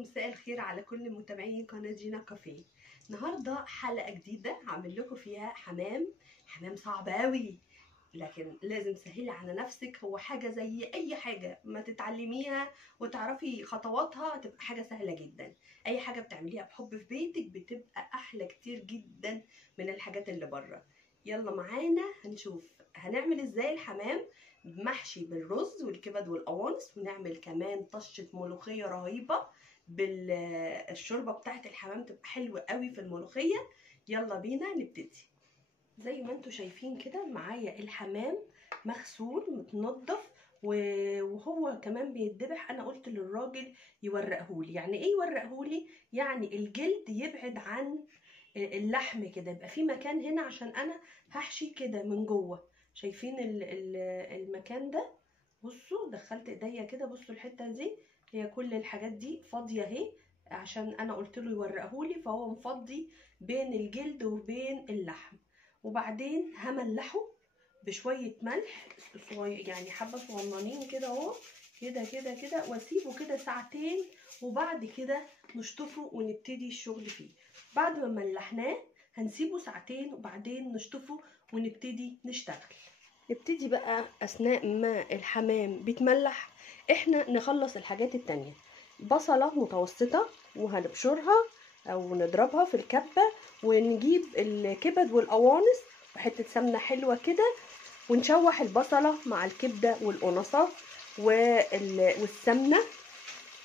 ومساء الخير على كل متابعين قناة جينا كافيه. النهارده حلقة جديدة هعمل لكم فيها حمام صعب قوي، لكن لازم تسهلي على نفسك. هو حاجة زي اي حاجة ما تتعلميها وتعرفي خطواتها تبقى حاجة سهلة جدا. اي حاجة بتعمليها بحب في بيتك بتبقى احلى كتير جدا من الحاجات اللي بره. يلا معانا هنشوف هنعمل ازاي الحمام محشي بالرز والكبد والقوانص، ونعمل كمان طشة ملوخية رهيبة بالشوربة بتاعت الحمام، تبقى حلوة قوي في الملوخية. يلا بينا نبتدي. زي ما انتوا شايفين كده معايا الحمام مغسول متنضف، وهو كمان بيتذبح. انا قلت للراجل يورقهولي. يعني ايه يورقهولي؟ يعني الجلد يبعد عن اللحم كده، يبقى في مكان هنا عشان انا هحشي كده من جوه. شايفين المكان ده؟ بصوا دخلت ايديا كده، بصوا الحته دي هي كل الحاجات دي فاضيه اهي، عشان انا قلت له يورقهولي، فهو مفضي بين الجلد وبين اللحم. وبعدين هملحه بشويه ملح صغير، يعني حبه صغننين كده اهو، كده كده كده، واسيبه كده ساعتين، وبعد كده نشطفه ونبتدي الشغل فيه. بعد ما ملحناه هنسيبه ساعتين وبعدين نشطفه ونبتدي نشتغل. نبتدي بقى اثناء ما الحمام بيتملح احنا نخلص الحاجات التانية. بصلة متوسطة وهنبشرها او نضربها في الكبة، ونجيب الكبد والقوانص وحتة سمنة حلوة كده، ونشوح البصلة مع الكبدة والقنصات والسمنة،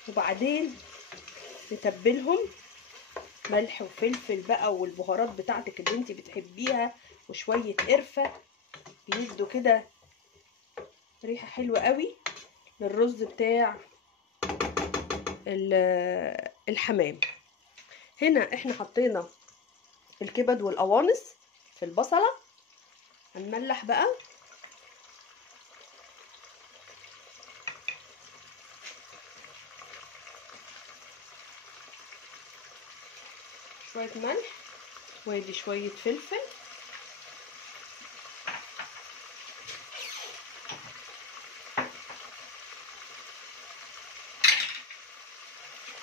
وبعدين نتبلهم ملح وفلفل بقى والبهارات بتاعتك اللي انت بتحبيها، وشوية قرفة بيدوا كده ريحة حلوة قوي للرز بتاع الحمام. هنا احنا حطينا الكبد والقوانص في البصلة، هنملح بقى شوية ملح وادي شوية فلفل،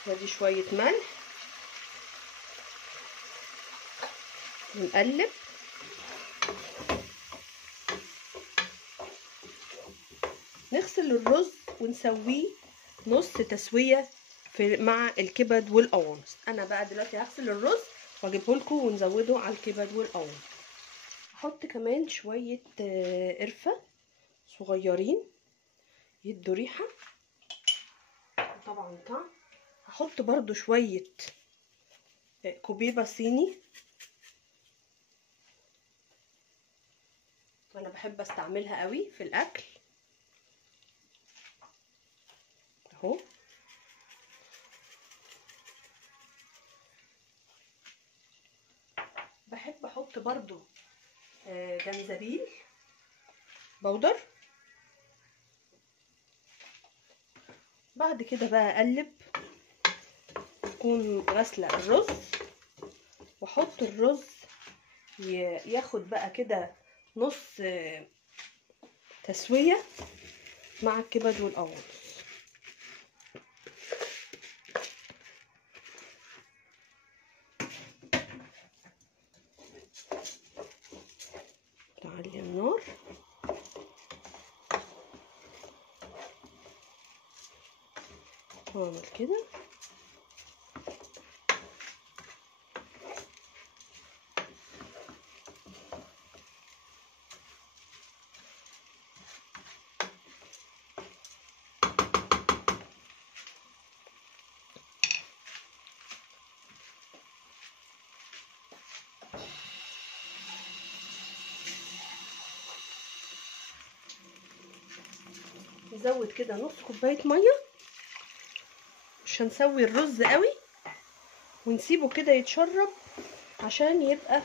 وادي شوية ملح، ونقلب. نغسل الرز ونسويه نص تسوية مع الكبد والقوانص. انا بقى دلوقتي هغسل الرز واجيبه لكم ونزوده على الكبد والقوانص. هحط كمان شوية قرفة صغيرين يدوا ريحة طبعا طعم. هحط برضو شوية كوبيبة صيني، وانا بحب استعملها قوي في الاكل اهو. بحب احط برضو جنزبيل بودر. بعد كده بقى اقلب، اكون غاسله الرز، واحط الرز ياخد بقى كده نص تسويه مع الكبد والقوانص. تعلي النار، واعمل كده. نزود كده نص كوبايه ميه، مش هنسوي الرز قوي، ونسيبه كده يتشرب عشان يبقى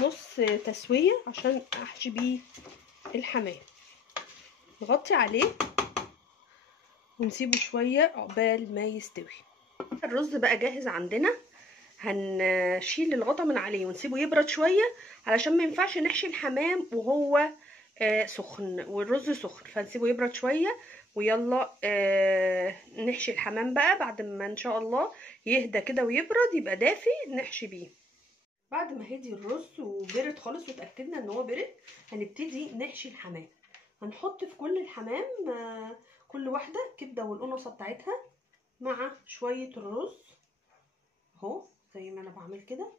نص تسويه عشان احشي بيه الحمام. نغطي عليه ونسيبه شويه عقبال ما يستوي. الرز بقى جاهز عندنا، هنشيل الغطا من عليه ونسيبه يبرد شويه، علشان ما ينفعش نحشي الحمام وهو سخن والرز سخن، فنسيبه يبرد شويه. ويلا نحشي الحمام بقى بعد ما ان شاء الله يهدى كده ويبرد يبقى دافي نحشي بيه. بعد ما هدي الرز وبرد خالص وتأكدنا ان هو برد هنبتدي نحشي الحمام. هنحط في كل الحمام كل واحدة كبدة والقنصة بتاعتها مع شوية الرز اهو زي ما انا بعمل كده.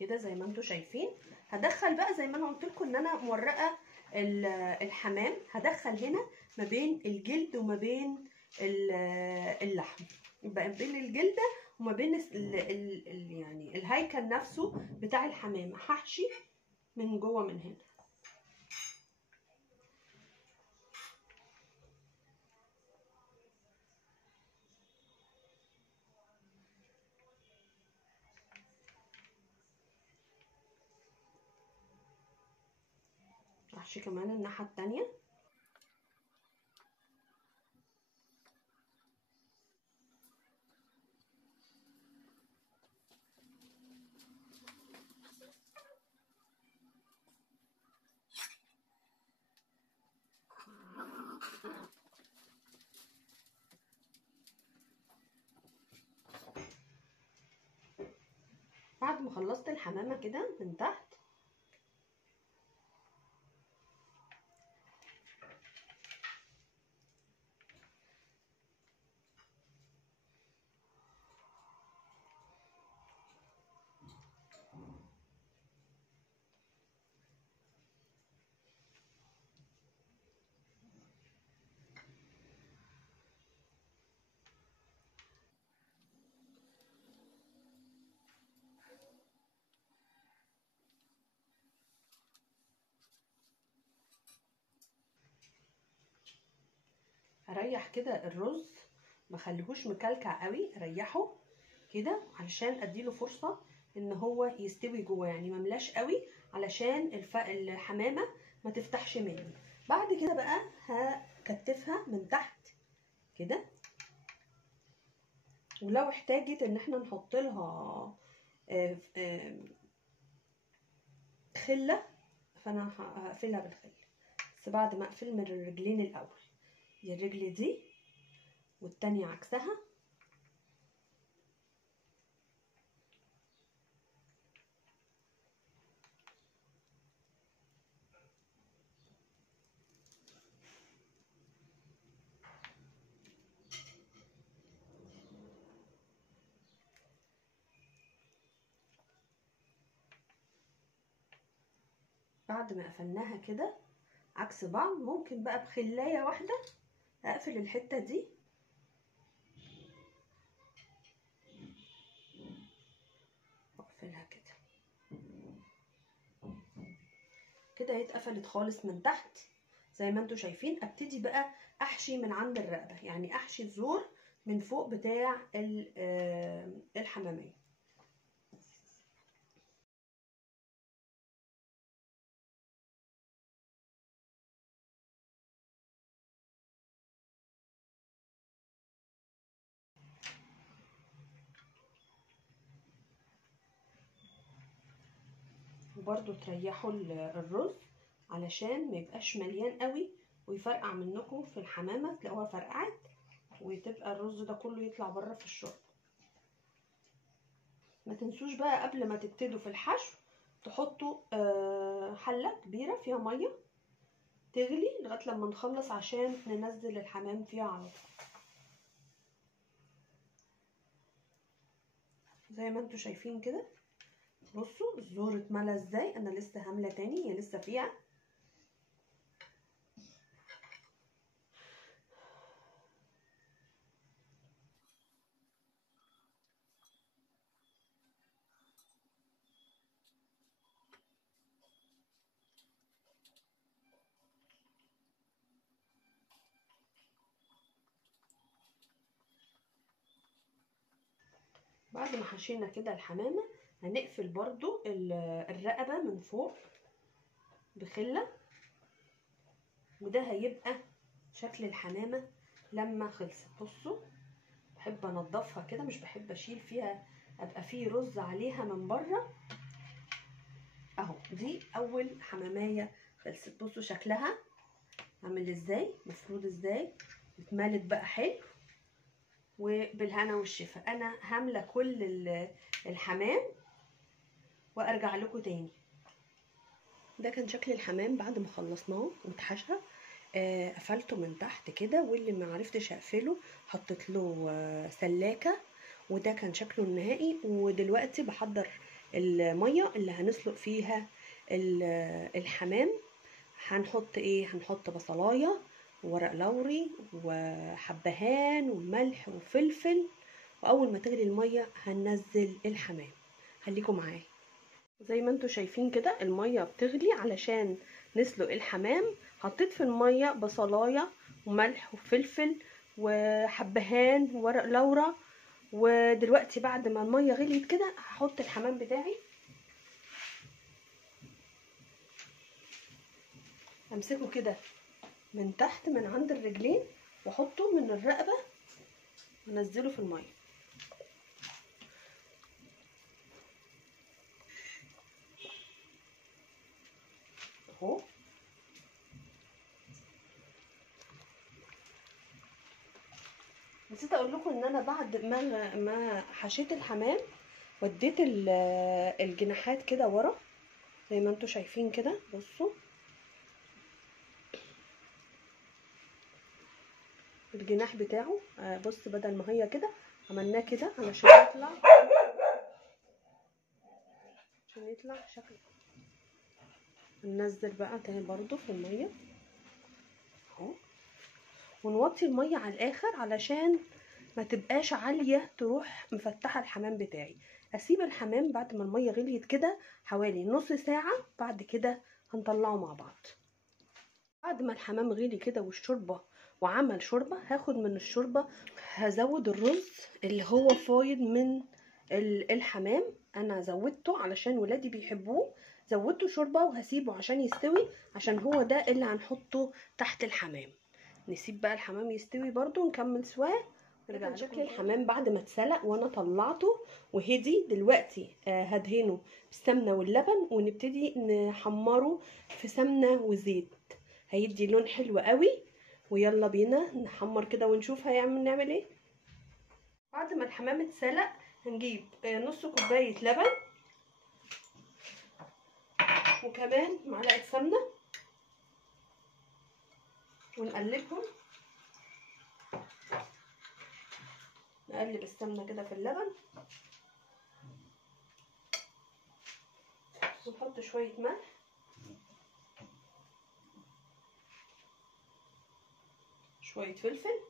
كده زي ما انتم شايفين. هدخل بقى زي ما انا قلت لكم ان انا مورقه الحمام، هدخل هنا ما بين الجلد وما بين اللحم، يبقى ما بين الجلده وما بين يعني الهيكل نفسه بتاع الحمام هحشي من جوه من هنا. هحشي كمان الناحيه التانيه. بعد ما خلصت الحمامه كده من تحت اريح كده الرز، ما خليهوش مكلكع قوي، اريحه كده علشان اديله فرصه ان هو يستوي جوه، يعني مملاش قوي علشان الحمامه ما تفتحش مني. بعد كده بقى هكتفها من تحت كده، ولو احتاجت ان احنا نحط لها خله فانا هقفلها بالخله، بس بعد ما اقفل من الرجلين الاول، دي الرجل دي والتانية عكسها. بعد ما قفلناها كده عكس بعض، ممكن بقى بخلاية واحدة اقفل الحتة دي واقفلها كده. كده هي اتقفلت خالص من تحت زي ما انتم شايفين. ابتدي بقى احشي من عند الرقبة، يعني احشي الزور من فوق بتاع الحمامية. وبرده تريحوا الرز علشان ما يبقاش مليان قوي ويفرقع منكم في الحمامة، تلاقوها فرقعت وتبقى الرز ده كله يطلع بره في الشرب. ما تنسوش بقى قبل ما تبتدوا في الحشو تحطوا حلة كبيرة فيها مية تغلي لغاية لما نخلص عشان ننزل الحمام فيها على طول. زي ما انتوا شايفين كده، بصوا الزور اتملى ازاي، انا لسه هامله تاني، هي لسه فيها. بعد ما حشينا كده الحمامه هنقفل برضو الرقبة من فوق بخلة، وده هيبقى شكل الحمامة لما خلصت. بصوا بحب انضفها كده، مش بحب اشيل فيها ابقى فيه رز عليها من بره. اهو دي اول حمامية خلصت. بصوا شكلها عامل ازاي، مفروض ازاي، اتملت بقى حلو وبالهنا والشفا. انا هامله كل الحمام وارجع لكم تاني. ده كان شكل الحمام بعد ما خلصناه واتحشى. قفلته من تحت كده، واللي ما عرفتش اقفله حطيت له سلاكه، وده كان شكله النهائي. ودلوقتي بحضر الميه اللي هنسلق فيها الحمام. هنحط ايه؟ هنحط بصلايه وورق لوري وحبهان وملح وفلفل، واول ما تغلي الميه هننزل الحمام. خليكم معايا. زي ما انتوا شايفين كده الميه بتغلي علشان نسلق الحمام. حطيت في الميه بصلايه وملح وفلفل وحبهان وورق لورا. ودلوقتي بعد ما الميه غليت كده هحط الحمام بتاعي، امسكه كده من تحت من عند الرجلين واحطه من الرقبه وانزله في الميه اهو. نسيت اقول لكم ان انا بعد ما حشيت الحمام وديت الجناحات كده ورا زي ما انتوا شايفين كده. بصوا الجناح بتاعه، بص بدل ما هي كده عملناه كده علشان يطلع شكل. ننزل بقى تاني برضو في الميه اهو، ونوطي الميه على الاخر علشان ما تبقاش عاليه تروح مفتحه الحمام بتاعي. اسيب الحمام بعد ما الميه غليت كده حوالي نص ساعه، بعد كده هنطلعه مع بعض. بعد ما الحمام غلي كده والشوربه وعمل شوربه، هاخد من الشوربه هزود الرز اللي هو فايض من الحمام. انا زودته علشان ولادي بيحبوه، زودته شوربه وهسيبه عشان يستوي، عشان هو ده اللي هنحطه تحت الحمام. نسيب بقى الحمام يستوي برضو نكمل سواه. نرجع شكل الحمام بعد ما اتسلق وانا طلعته وهدي. دلوقتي هدهنه بالسمنه واللبن ونبتدي نحمره في سمنه وزيت، هيدي لون حلو قوي. ويلا بينا نحمر كده ونشوف نعمل ايه. بعد ما الحمام اتسلق هنجيب نص كوبايه لبن وكمان معلقه سمنه ونقلبهم. نقلب السمنه كده في اللبن ونحط شويه ملح شويه فلفل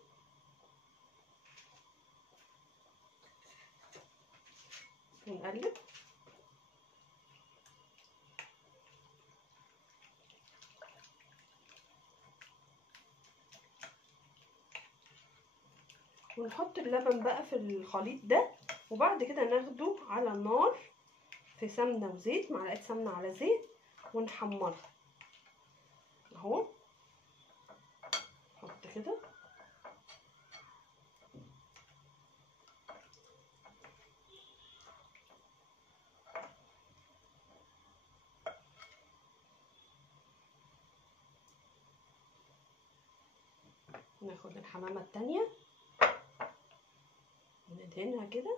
ونقلب. ونحط اللبن بقى في الخليط ده، وبعد كده ناخده على النار في سمنه وزيت، معلقه سمنه على زيت، ونحمرها اهو. نحط كده ناخد الحمامه التانية ندهنها كده.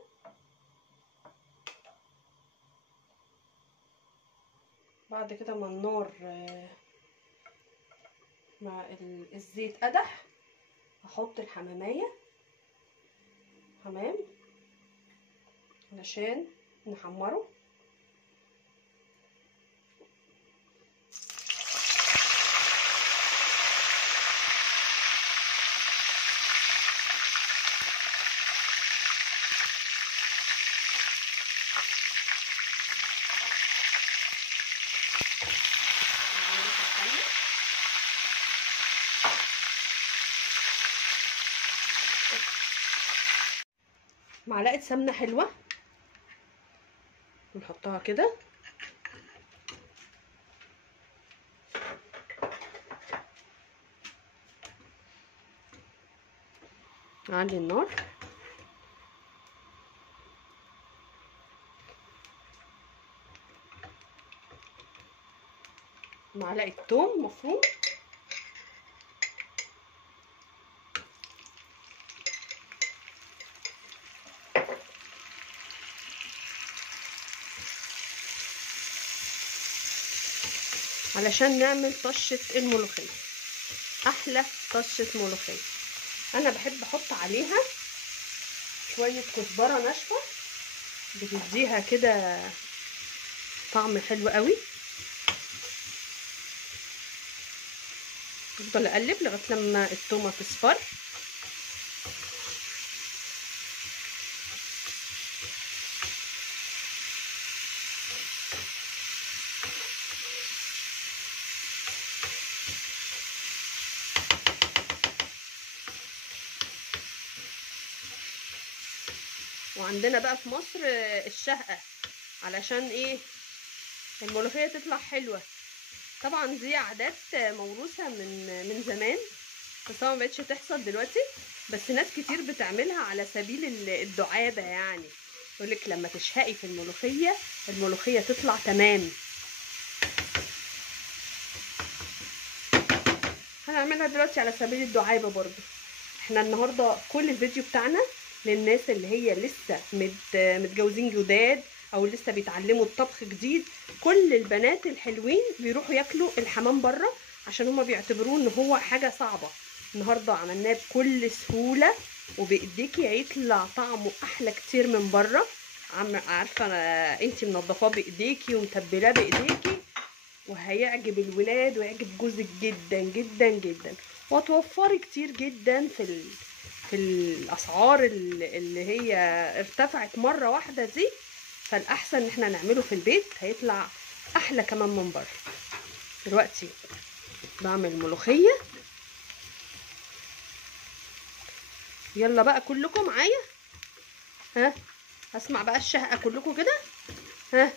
بعد كده ما النار مع الزيت قدح هحط الحمامية حمام علشان نحمره. معلقه سمنه حلوه نحطها كده. نعلي النار. معلقه توم مفروم. علشان نعمل طشه الملوخيه، احلى طشه ملوخيه. انا بحب احط عليها شويه كزبره ناشفه، بتديها كده طعم حلو قوي. افضل اقلب لغايه لما التومه تصفر. وعندنا بقى في مصر الشهقة، علشان ايه؟ الملوخية تطلع حلوة. طبعا دي عادات موروثة من زمان، بس طبعا مبقتش تحصل دلوقتي، بس ناس كتير بتعملها على سبيل الدعابة. يعني يقولك لما تشهقي في الملوخية تطلع تمام. هنعملها دلوقتي على سبيل الدعابة برضو. احنا النهاردة كل الفيديو بتاعنا للناس اللي هي لسه متجوزين جداد او لسه بيتعلموا الطبخ جديد. كل البنات الحلوين بيروحوا ياكلوا الحمام بره عشان هما بيعتبروه ان هو حاجة صعبة. النهاردة عملناه بكل سهولة وبايديكي، هيطلع طعمه احلى كتير من بره. عارفة انتي منضفاه بايديكي ومتبلاه بايديكي، وهيعجب الولاد ويعجب جوزك جدا جدا جدا. وهتوفري كتير جدا في الاسعار اللي هي ارتفعت مره واحده دي. فالاحسن ان احنا نعمله في البيت، هيطلع احلى كمان من بره. دلوقتي بعمل ملوخيه. يلا بقى كلكم معايا، ها؟ هسمع بقى الشهقه كلكم كده، ها؟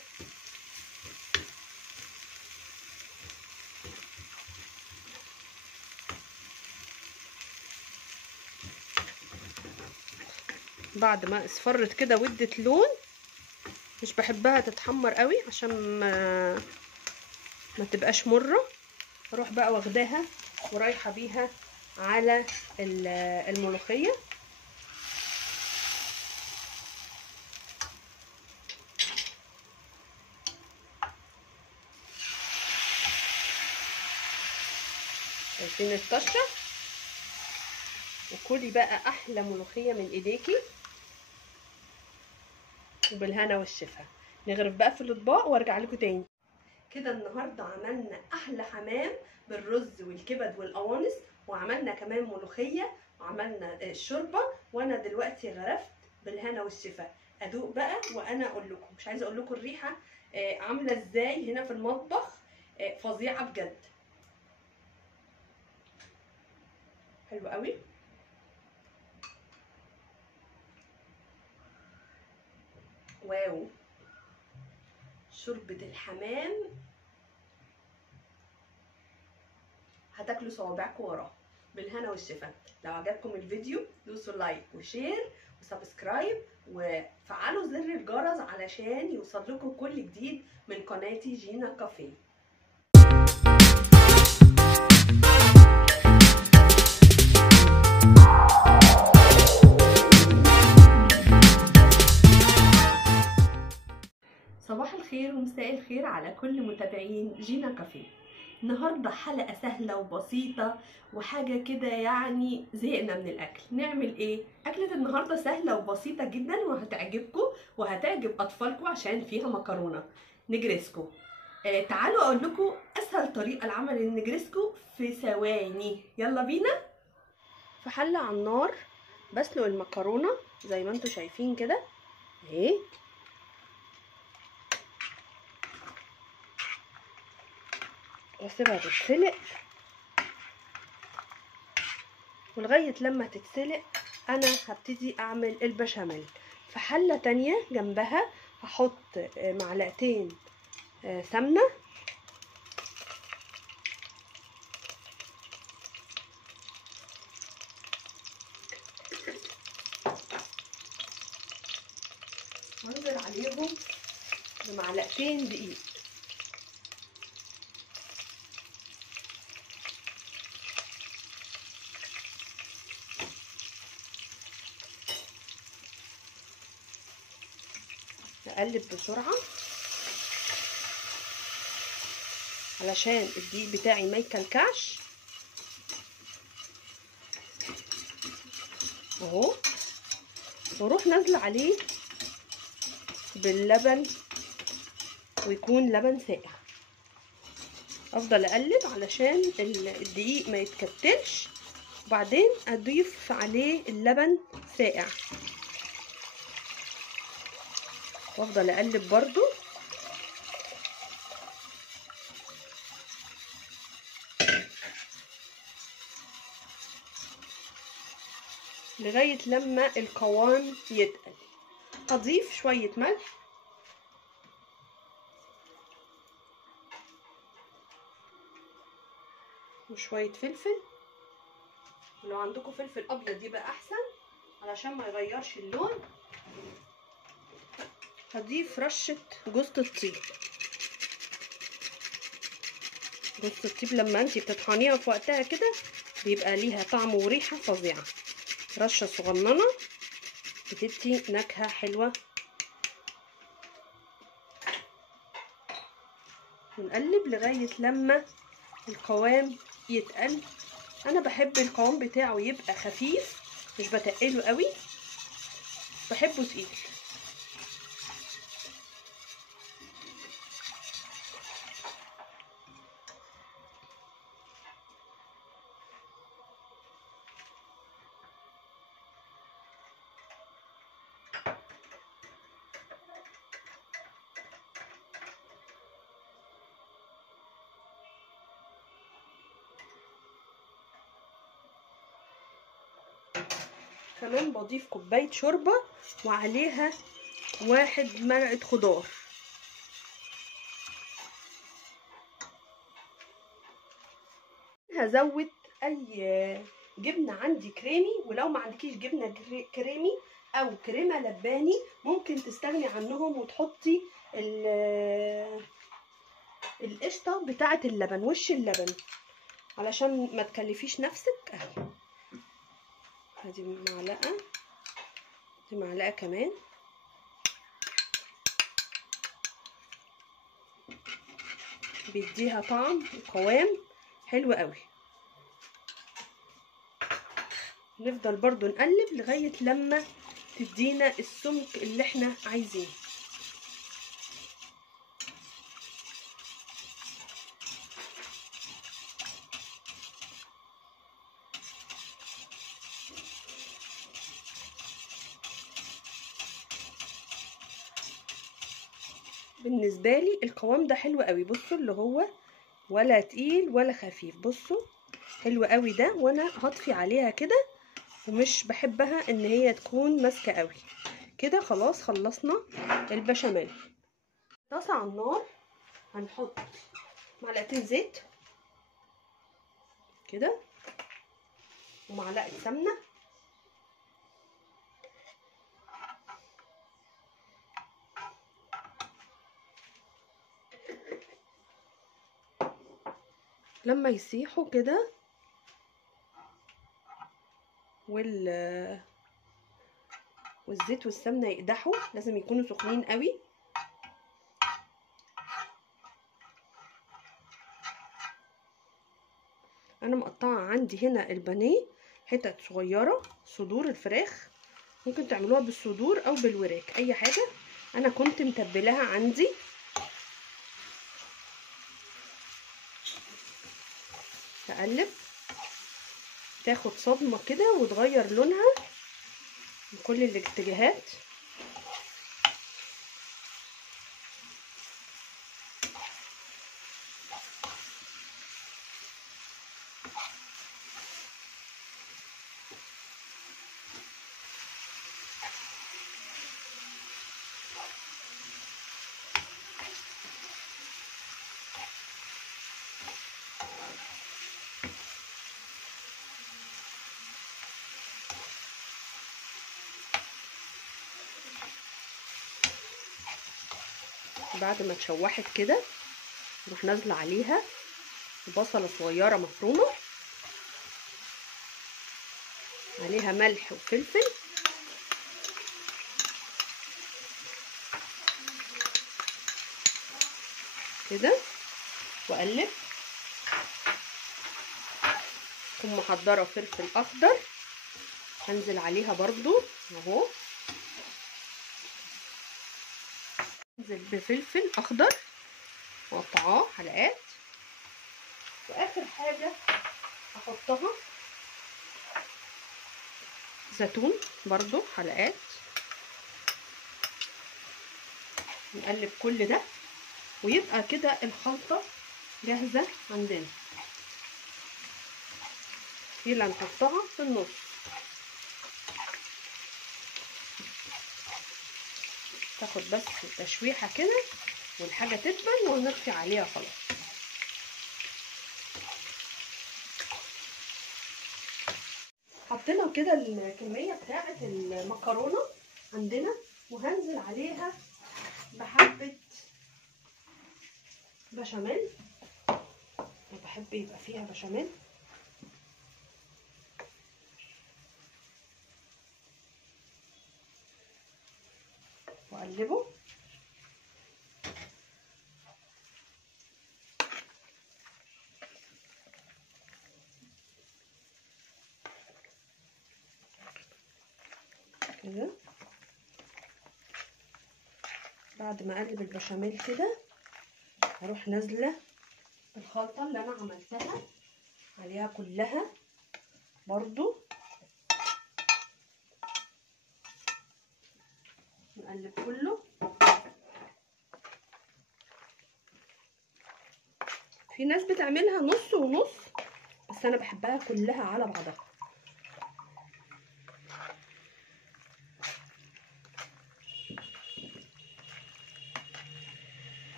بعد ما اصفرت كده وادت لون، مش بحبها تتحمر قوي عشان ما تبقاش مره. اروح بقى واخداها ورايحه بيها على الملوخيه. شايفين الطشه؟ وكلي بقى احلى ملوخيه من ايديكي، وبالهنا والشفا. نغرف بقى في الاطباق وارجع لكم تاني. كده النهارده عملنا احلى حمام بالرز والكبد والقوانص، وعملنا كمان ملوخيه، وعملنا الشوربه. وانا دلوقتي غرفت بالهنا والشفا. ادوق بقى وانا اقول لكم، مش عايزه اقول لكم الريحه عامله ازاي هنا في المطبخ. فظيعه بجد، حلو قوي. واو، شوربه الحمام هتاكلوا صوابعكم وراه. بالهنا والشفا. لو عجبكم الفيديو دوسوا لايك وشير وسبسكرايب، وفعلوا زر الجرس علشان يوصل لكم كل جديد من قناتي جينا كافيه. صباح الخير ومساء الخير على كل متابعين جينا كافيه. النهارده حلقه سهله وبسيطه وحاجه كده، يعني زهقنا من الاكل. نعمل ايه؟ اكله النهارده سهله وبسيطه جدا وهتعجبكم وهتعجب اطفالكم عشان فيها مكرونه نجريسكو. تعالوا اقول لكم اسهل طريقه لعمل النجريسكو في ثواني. يلا بينا. في حله على النار بسلق المكرونه زي ما انتم شايفين كده اهي. واسيبها تتسلق، ولغايه لما تتسلق انا هبتدي اعمل البشاميل. في حله تانية جنبها هحط معلقتين سمنه، وانزل عليهم بمعلقتين دقيق. اقلب بسرعه علشان الدقيق بتاعي ما يكلكعش اهو، واروح نازله عليه باللبن ويكون لبن ساقع. افضل اقلب علشان الدقيق ما يتكتلش، وبعدين اضيف عليه اللبن ساقع وافضل اقلب برضو لغايه لما القوام يتقل. هضيف شويه ملح وشويه فلفل، ولو عندكم فلفل ابيض يبقى احسن علشان ما يغيرش اللون. هضيف رشه جوز الطيب. جوز الطيب لما انتي بتطحنيها في وقتها كده بيبقى ليها طعم وريحه فظيعه. رشه صغننه بتدي نكهه حلوه. ونقلب لغايه لما القوام يتقل. انا بحب القوام بتاعه يبقى خفيف، مش بتقله قوي، بحبه تقيل. كمان بضيف كوبايه شوربه وعليها 1 مرقه خضار. هزود اي جبنه عندي كريمي، ولو ما عندكيش جبنه كريمي او كريمه لباني ممكن تستغني عنهم وتحطي القشطه بتاعه اللبن، وش اللبن، علشان ما تكلفيش نفسك. اهي ادي معلقه، دي معلقه كمان. بيديها طعم وقوام حلو قوي. نفضل برضو نقلب لغايه لما تدينا السمك اللي احنا عايزينه. بالنسبه لي القوام ده حلو قوي. بصوا اللي هو ولا تقيل ولا خفيف، بصوا حلو قوي ده. وانا هطفي عليها كده، ومش بحبها ان هي تكون ماسكه قوي كده. خلاص خلصنا البشاميل. طاسه على النار، هنحط معلقتين زيت كده ومعلقه سمنه، لما يسيحوا كده والزيت والسمنه يقدحوا، لازم يكونوا سخنين قوي. انا مقطعه عندي هنا البانيه حتت صغيره، صدور الفراخ ممكن تعملوها بالصدور او بالوراك اي حاجه. انا كنت متبلاها عندي. هقلب تاخد صدمه كده وتغير لونها من كل الاتجاهات. بعد ما اتشوحت كده نروح نازله عليها بصله صغيره مفرومه، عليها ملح وفلفل، كده، واقلب. اكون محضره فلفل اخضر هنزل عليها برضو اهو، انزل بفلفل اخضر واقطعاه حلقات. واخر حاجه احطها زيتون برضو حلقات. نقلب كل ده ويبقى كده الخلطه جاهزه عندنا. دي اللي هنحطها في النص، تاخد بس تشويحه كده والحاجه تدبل ونطفي عليها خلاص. حطينا كده الكميه بتاعه المكرونه عندنا، وهنزل عليها بحبه بشاميل. انا بحب يبقى فيها بشاميل. واقلبه. كده بعد ما اقلب البشاميل كده هروح نازله الخلطه اللي انا عملتها عليها كلها برضو، نقلب كله. في ناس بتعملها نص ونص، بس انا بحبها كلها على بعضها.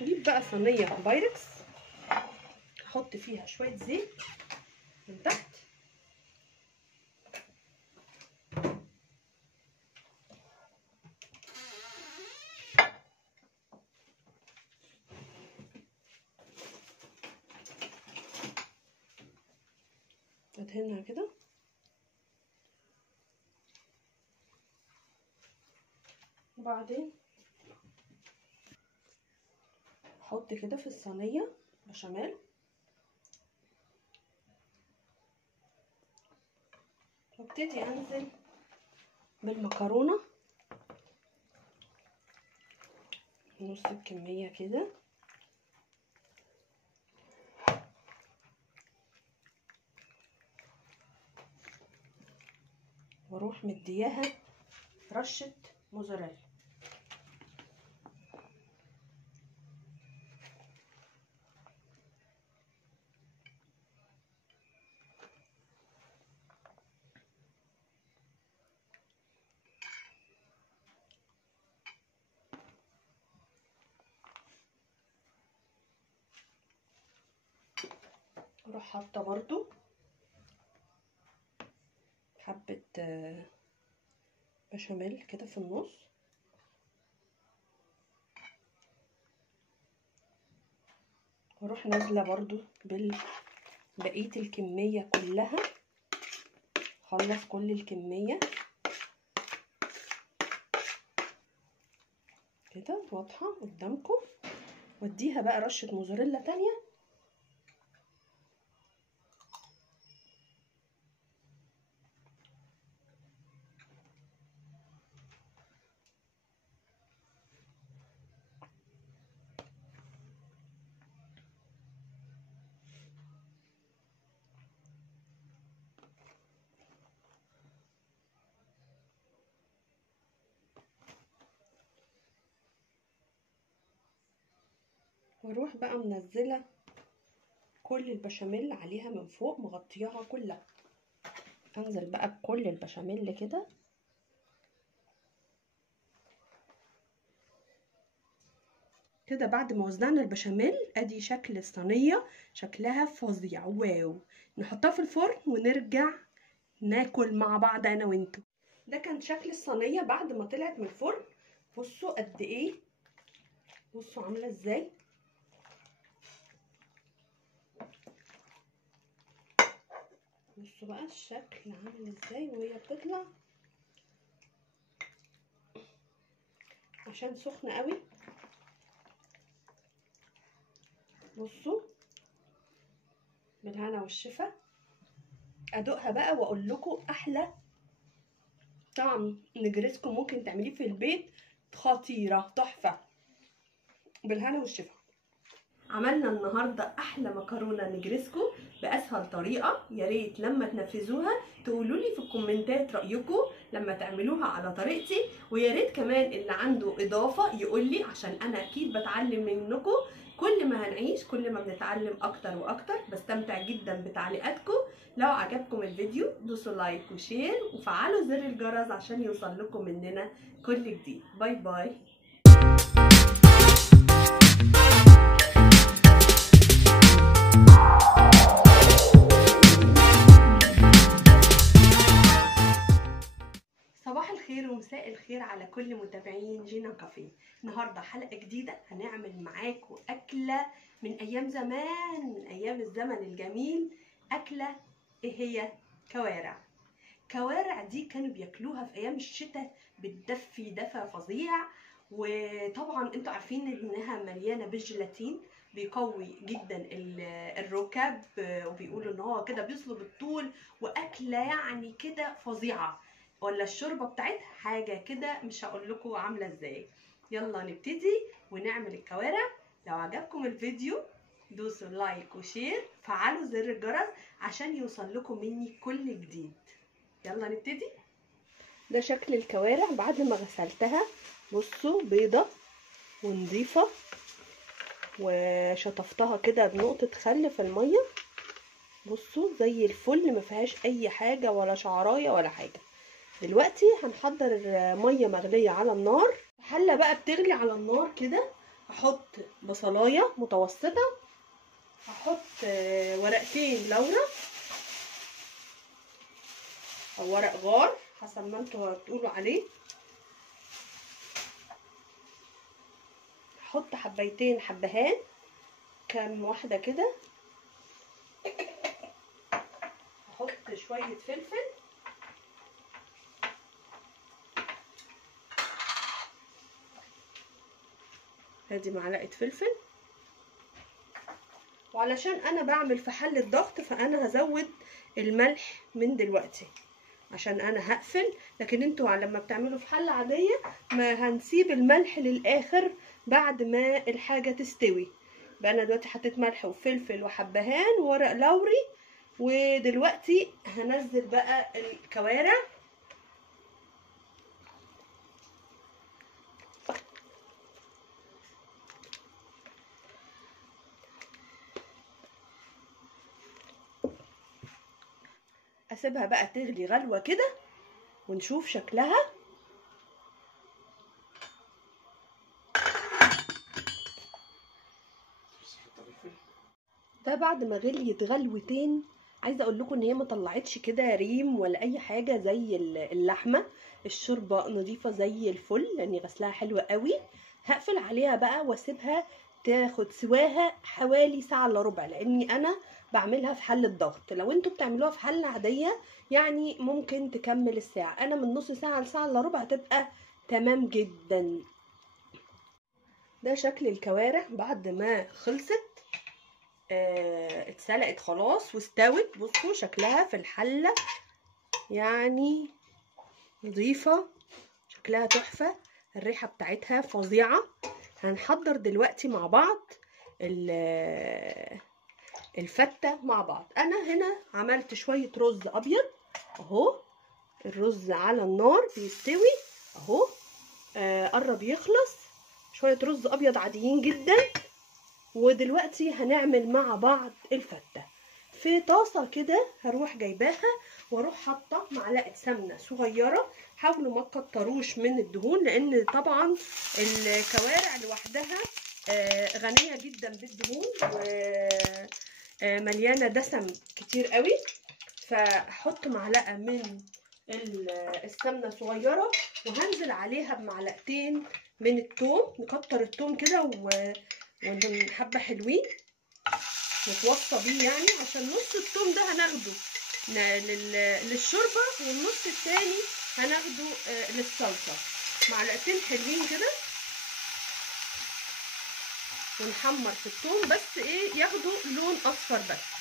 نجيب بقى صينيه بايركس، احط فيها شويه زيت من تحت، ادهنها كده، وبعدين احط كده في الصينيه بشاميل، وابتدي انزل بالمكرونه نص الكميه كده، واروح مدياها رشه موزاريلا. اروح حاطه برضو حبه بشاميل كده في النص، واروح نازله برضو بقيه الكميه كلها، خلص كل الكميه كده واضحه قدامكم. واديها بقى رشه موزاريلا تانية، واروح بقى منزله كل البشاميل عليها من فوق، مغطياها كلها. انزل بقى بكل البشاميل كده، كده بعد ما وزعنا البشاميل ادي شكل الصينيه، شكلها فظيع واو. نحطها في الفرن ونرجع ناكل مع بعض انا وانتو. ده كان شكل الصينيه بعد ما طلعت من الفرن. بصوا قد ايه بصوا عامله ازاي. بصوا بقى الشكل عامل ازاي وهي بتطلع، عشان سخنه قوي. بصوا بالهنا والشفا. ادوقها بقى واقول لكم احلى طعم نجرسكو ممكن تعمليه في البيت، خطيره تحفه. بالهنا والشفا. عملنا النهارده احلى مكرونه نجرسكو باسهل طريقه. يا ريت لما تنفذوها تقولوا لي في الكومنتات رايكم لما تعملوها على طريقتي، ويا ريت كمان اللي عنده اضافه يقول لي، عشان انا اكيد بتعلم منكم. كل ما هنعيش كل ما بنتعلم اكتر واكتر. بستمتع جدا بتعليقاتكم. لو عجبكم الفيديو دوسوا لايك وشير وفعلوا زر الجرس عشان يوصل لكم مننا كل جديد. باي باي. صباح الخير ومساء الخير على كل متابعين جينا كافيه. النهارده حلقه جديده هنعمل معاكم اكله من ايام زمان، من ايام الزمن الجميل. اكله ايه هي؟ كوارع. كوارع دي كانوا بياكلوها في ايام الشتاء، بتدفي دفى فظيع. وطبعا انتوا عارفين انها مليانه بالجيلاتين، بيقوي جدا الركب، وبيقولوا ان هو كده بيصلب الطول. واكله يعني كده فظيعه. ولا الشوربه بتاعتها حاجه كده مش هقول لكم عامله ازاي. يلا نبتدي ونعمل الكوارع. لو عجبكم الفيديو دوسوا لايك وشير، فعلوا زر الجرس عشان يوصل لكم مني كل جديد. يلا نبتدي. ده شكل الكوارع بعد ما غسلتها. بصوا بيضه ونضيفه، وشطفتها كده بنقطه خل في الميه. بصوا زي الفل، ما فيهاش اي حاجه ولا شعرايه ولا حاجه. دلوقتي هنحضر ميه مغليه على النار. حله بقى بتغلي على النار كده. هحط بصلايه متوسطه، هحط ورقتين لورا او ورق غار حسب ما انتوا هتقولوا عليه. هحط حبيتين حبهان، كام واحده كده. هحط شويه فلفل، ادي معلقه فلفل. وعلشان انا بعمل في حله ضغط فانا هزود الملح من دلوقتي عشان انا هقفل. لكن انتوا لما بتعملوا في حله عاديه ما هنسيب الملح للاخر بعد ما الحاجه تستوي. بقى انا دلوقتي حطيت ملح وفلفل وحبهان وورق لوري. ودلوقتي هنزل بقى الكوارع. اسيبها بقى تغلي غلوه كده ونشوف شكلها. ده بعد ما غليت غلوتين، عايزه اقول لكم ان هي ما طلعتش كده ريم ولا اي حاجه زي اللحمه. الشوربه نظيفه زي الفل لاني غسلها حلوه قوي. هقفل عليها بقى واسيبها تاخد سواها حوالي ساعه الا ربع، لاني انا بعملها في حله ضغط. لو انتوا بتعملوها في حله عاديه يعني ممكن تكمل الساعه. انا من نص ساعه لساعه الا ربع هتبقى تمام جدا. ده شكل الكوارع بعد ما خلصت. اتسلقت خلاص واستوت. بصوا شكلها في الحله يعني نظيفه، شكلها تحفه، الريحه بتاعتها فظيعه. هنحضر دلوقتي مع بعض الفته مع بعض. انا هنا عملت شويه رز ابيض اهو. الرز على النار بيستوي اهو، قرب يخلص. شويه رز ابيض عاديين جدا. ودلوقتي هنعمل مع بعض الفته. في طاسه كده هروح جايباها واروح حاطه معلقه سمنه صغيره. حاولوا ما تكتروش من الدهون لان طبعا الكوارع لوحدها غنيه جدا بالدهون ومليانه دسم كتير قوي. فحط معلقه من السمنه صغيره وهنزل عليها بمعلقتين من الثوم، نكتر الثوم كده وحبه حلوين نتوصى بيه يعني، عشان نص الثوم ده هناخده للشوربه، والنص التاني هناخده للصلصه. معلقتين حلوين كده ونحمر في الثوم، بس ايه ياخدوا لون اصفر بس.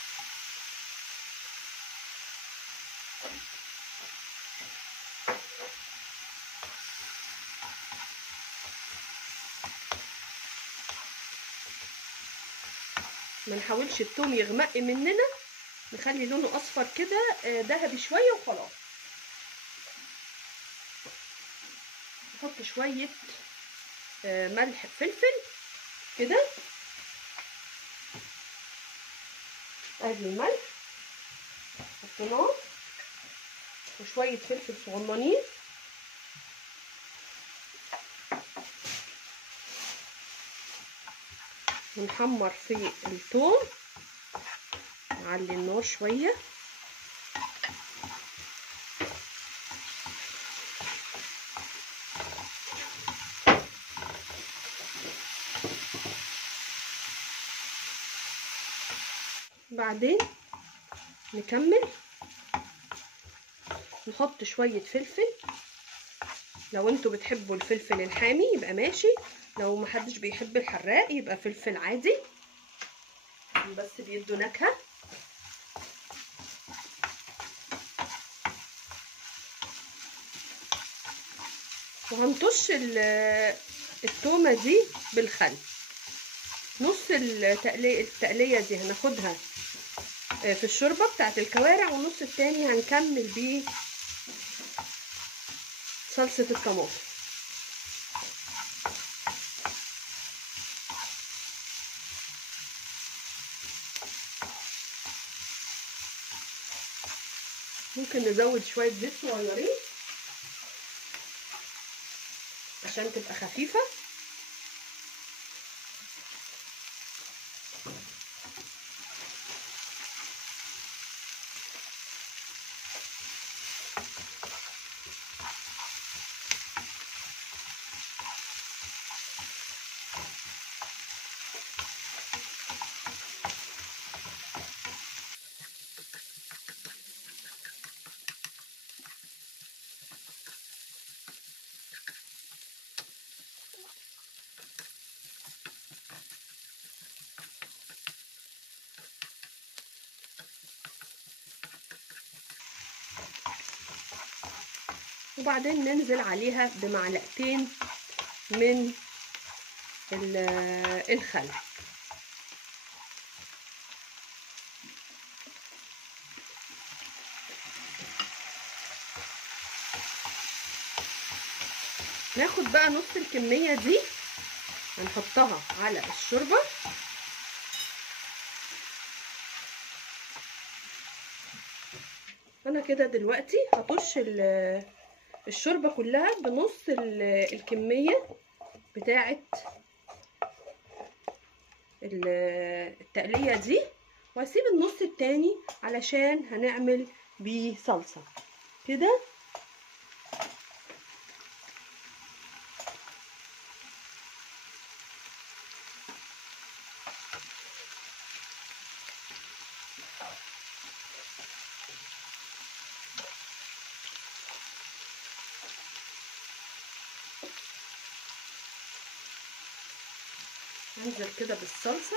ما نحاولش الثوم يغمق مننا، نخلي لونه اصفر كده ذهبي شويه وخلاص. نحط شويه ملح فلفل كده، ادي الملح حطيناه، وشويه فلفل صغننين، ونحمر في الثوم، نعلي النار شويه. بعدين نكمل نحط شويه فلفل، لو انتوا بتحبوا الفلفل الحامي يبقى ماشي، لو محدش بيحب الحراق يبقى فلفل عادي، بس بيدوا نكهه. وهنطش التومه دي بالخل. نص التقليه دي هناخدها في الشوربه بتاعه الكوارع، والنص التاني هنكمل بيه صلصه الطماطم. ممكن نزود شويه زيت صغيرين عشان تبقى خفيفه. وبعدين ننزل عليها بمعلقتين من الخل. ناخد بقى نص الكمية دي هنحطها على الشوربة، انا كده دلوقتي هطش الشوربة كلها بنص الكمية بتاعة التقلية دي، وهسيب النص التاني علشان هنعمل بيه صلصة كده. هنزل كده بالصلصة،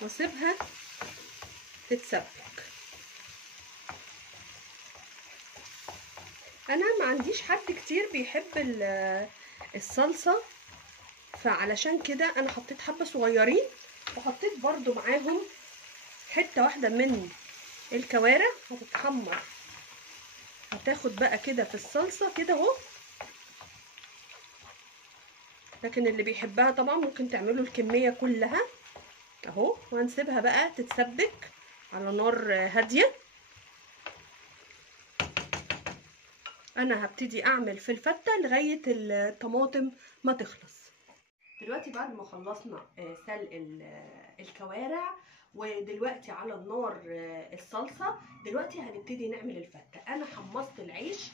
واسيبها تتسبك. انا ما عنديش حد كتير بيحب الصلصة، فعلشان كده انا حطيت حبة صغيرين، وحطيت برضو معاهم حتة واحدة من الكوارع هتتحمر، هتاخد بقى كده في الصلصة كده اهو. لكن اللي بيحبها طبعا ممكن تعملوا الكمية كلها اهو، وهنسيبها بقى تتسبك على نار هادية. انا هبتدي اعمل في الفته لغايه الطماطم ما تخلص. دلوقتي بعد ما خلصنا سلق الكوارع، ودلوقتي على النار الصلصه. دلوقتي هنبتدي نعمل الفته. انا حمصت العيش،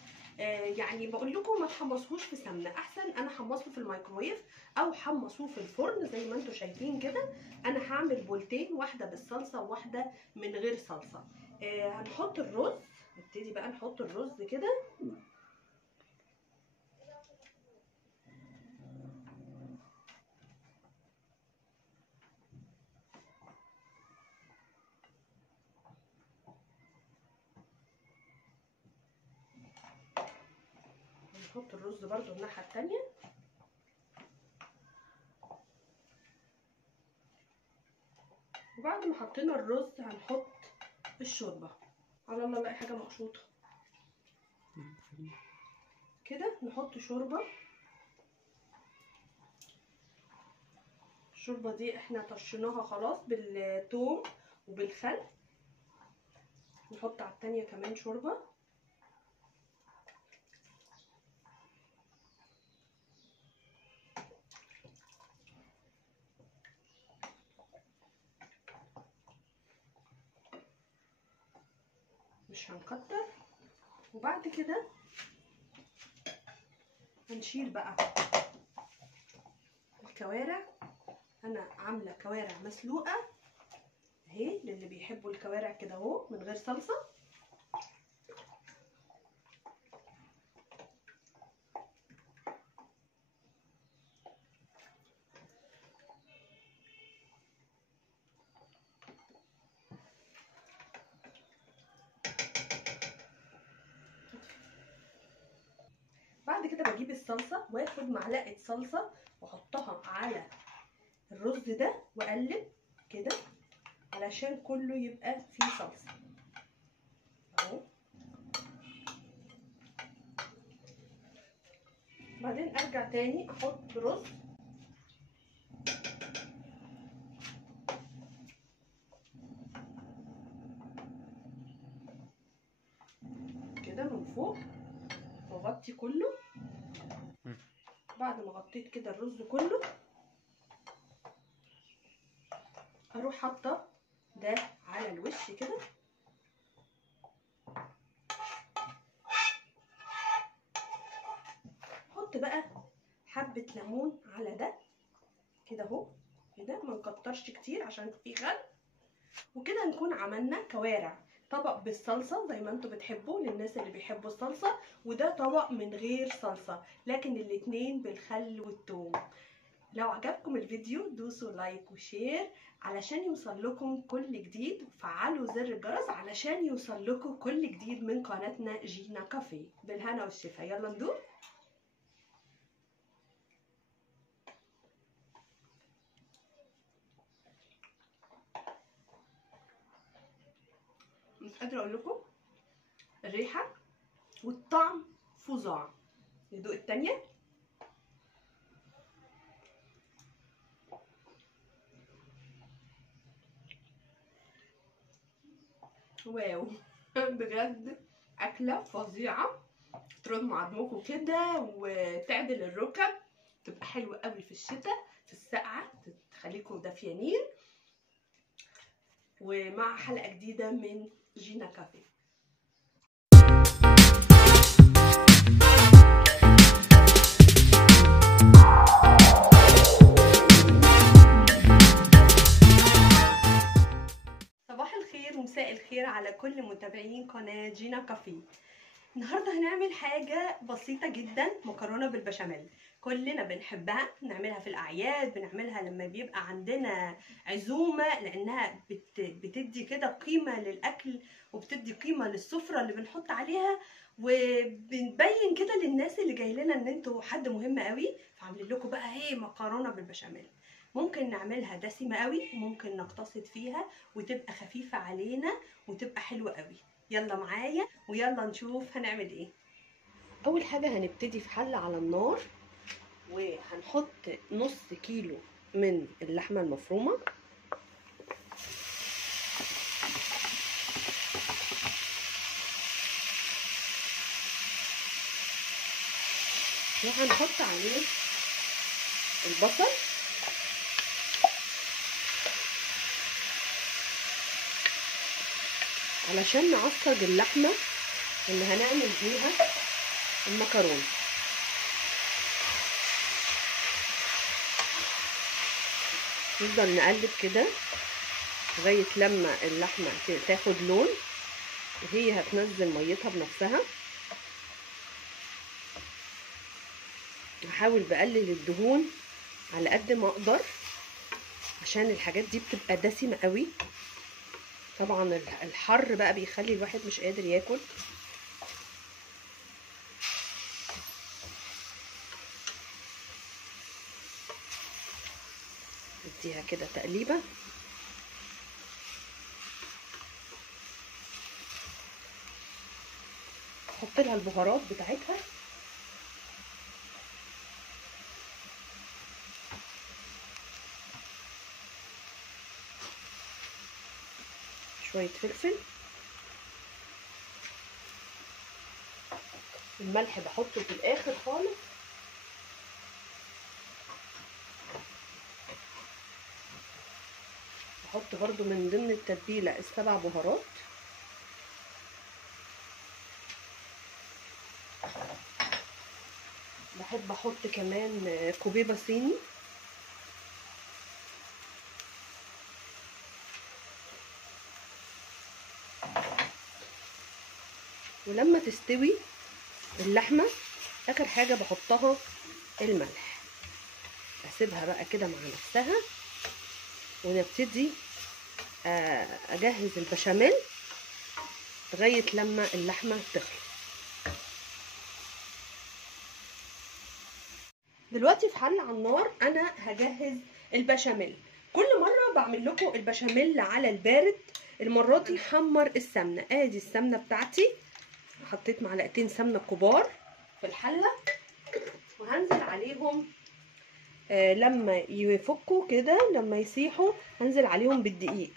يعني بقول لكم ما تحمصوش في سمنه، احسن انا حمصته في الميكرويف او حمصوه في الفرن زي ما انتم شايفين كده. انا هعمل بولتين، واحده بالصلصه وواحده من غير صلصه. هنحط الرز، نبتدي بقى نحط الرز كده. نحط الرز برضو الناحيه التانيه. وبعد ما حطينا الرز هنحط الشوربه. على الله الاقي حاجه مقشوطه كده. نحط شوربه. الشوربه دي احنا طشيناها خلاص بالثوم وبالخل. نحط على التانيه كمان شوربه. مش هنكتر. وبعد كده هنشيل بقى الكوارع. انا عامله كوارع مسلوقه اهي، للي بيحبوا الكوارع كده اهو من غير صلصه. بعد كده بجيب الصلصه واخد معلقه صلصه واحطها على الرز ده واقلب كده علشان كله يبقى فيه صلصه اهو. بعدين ارجع تاني احط رز كده من فوق واغطي كله. بعد ما غطيت كده الرز كله اروح حاطه ده على الوش كده. احط بقى حبه ليمون على ده كده اهو كده، ما نكترش كتير عشان في خل. وكده نكون عملنا كوارع، طبق بالصلصه زي ما انتوا بتحبوا للناس اللي بيحبوا الصلصه، وده طبق من غير صلصه، لكن الاتنين بالخل والثوم. لو عجبكم الفيديو دوسوا لايك وشير علشان يوصل لكم كل جديد، وفعلوا زر الجرس علشان يوصل لكم كل جديد من قناتنا جينا كافيه. بالهنا والشفا. يلا ندوق. مش قادره اقول لكم الريحه والطعم فظاع. ندوق التانيه. واو بجد اكله فظيعه، ترم عظمكم كده وتعدل الركب، تبقى حلوه قوي في الشتاء في السقعه، تخليكم دافيانين. ومع حلقه جديده من جينا كافيه. صباح الخير ومساء الخير على كل متابعين قناه جينا كافيه. النهارده هنعمل حاجه بسيطه جدا، مكرونه بالبشاميل. كلنا بنحبها، بنعملها في الاعياد، بنعملها لما بيبقى عندنا عزومه، لانها بتدي كده قيمه للاكل وبتدي قيمه للسفره اللي بنحط عليها، وبنبين كده للناس اللي جاي لنا ان انتوا حد مهم قوي. فعاملين لكم بقى ايه مكرونه بالبشاميل. ممكن نعملها دسمه قوي وممكن نقتصد فيها وتبقى خفيفه علينا وتبقى حلوه قوي. يلا معايا ويلا نشوف هنعمل ايه. اول حاجه هنبتدي في حله على النار، وهنحط نص كيلو من اللحمه المفرومه. وهنحط عليه البصل علشان نعصج اللحمه اللي هنعمل بيها المكرونه. نفضل نقلب كده لغايه لما اللحمه تاخد لون وهي هتنزل ميتها بنفسها. هحاول بقلل الدهون على قد ما اقدر عشان الحاجات دي بتبقى دسمه قوي. طبعا الحر بقى بيخلي الواحد مش قادر ياكل. نديها كده تقليبه. احط لها البهارات بتاعتها. شويه فلفل. الملح بحطه في الاخر خالص. بحط برضو من ضمن التتبيله ال7 بهارات. بحب احط كمان كوبيبه صيني. ولما تستوي اللحمه اخر حاجه بحطها الملح. اسيبها بقى كده مع نفسها ونبتدي اجهز البشاميل لغايه لما اللحمه تخلص. دلوقتي في حله على النار انا هجهز البشاميل. كل مره بعمل لكم البشاميل على البارد، المره دي حمر السمنه. ادي السمنه بتاعتي، حطيت معلقتين سمنه كبار في الحله وهنزل عليهم لما يفكوا كده، لما يسيحوا هنزل عليهم بالدقيق.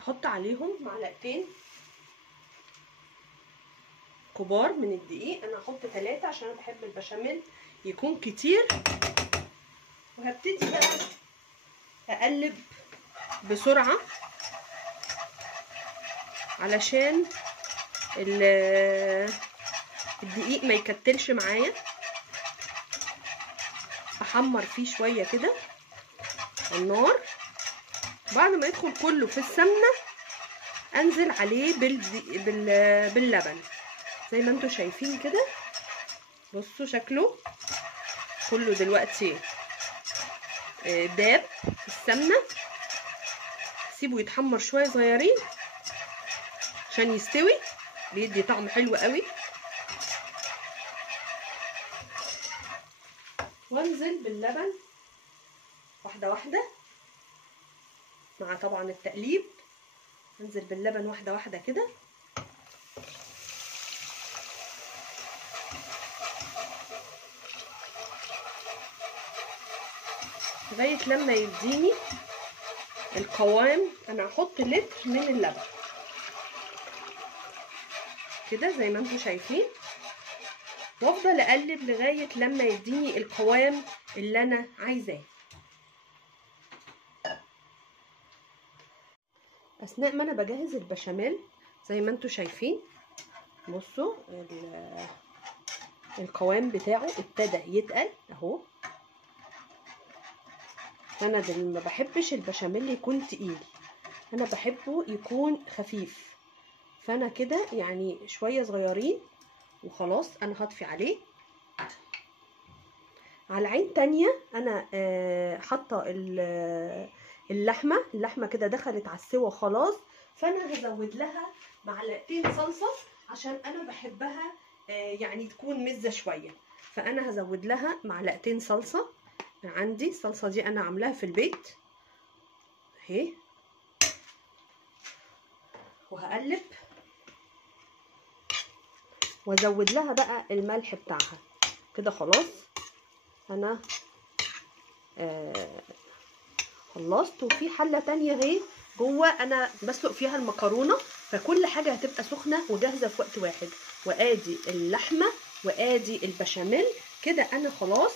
احط عليهم معلقتين كبار من الدقيق. انا هحط 3 عشان انا بحب البشاميل يكون كتير. وهبتدي بقى اقلب بسرعه علشان الدقيق ما يكتلش معايا. احمر فيه شويه كده على النار. بعد ما يدخل كله في السمنه انزل عليه باللبن زي ما انتم شايفين كده. بصوا شكله كله دلوقتي داب في السمنه. سيبه يتحمر شويه صغيرين عشان يستوي، بيدي طعم حلو قوي. وانزل باللبن واحده واحده مع طبعا التقليب. انزل باللبن واحده واحده كده لغايه لما يديني القوام. انا هحط لتر من اللبن كده زي ما انتم شايفين، وافضل اقلب لغايه لما يديني القوام اللي انا عايزاه. اثناء ما انا بجهز البشاميل زي ما انتم شايفين، بصوا القوام بتاعه ابتدى يتقل اهو. انا ما بحبش البشاميل يكون تقيل، انا بحبه يكون خفيف. فانا كده يعني شويه صغيرين وخلاص انا هطفي عليه. على عين تانية انا حاطه اللحمه كده دخلت على السوا خلاص. فانا هزود لها معلقتين صلصه عشان انا بحبها يعني تكون مزه شويه. فانا هزود لها معلقتين صلصه عندي الصلصه دي انا عاملاها في البيت اهي، وهقلب وازود لها بقى الملح بتاعها كده. خلاص انا خلصت. وفي حله تانية اهي جوه انا بسلق فيها المكرونه، فكل حاجه هتبقى سخنه وجاهزه في وقت واحد. وادي اللحمه وادي البشاميل كده. انا خلاص